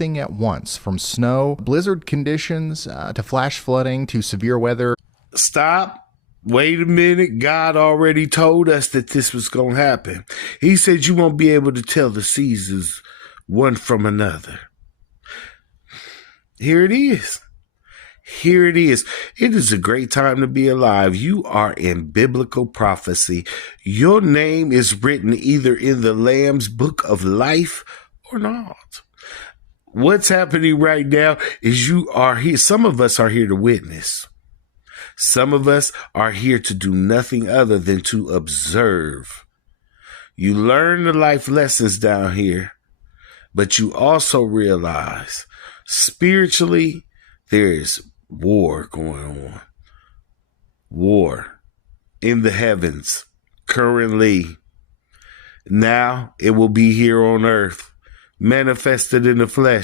everything at once, from snow, blizzard conditions, to flash flooding, to severe weather. Stop. Wait a minute. God already told us that this was going to happen. He said you won't be able to tell the seasons one from another. Here it is. Here it is. It is a great time to be alive. You are in biblical prophecy. Your name is written either in the Lamb's book of life or not. What's happening right now is you are here. Some of us are here to witness. Some of us are here to do nothing other than to observe. You learn the life lessons down here, but you also realize spiritually there is war going on. War in the heavens currently. Now it will be here on earth, manifested in the flesh.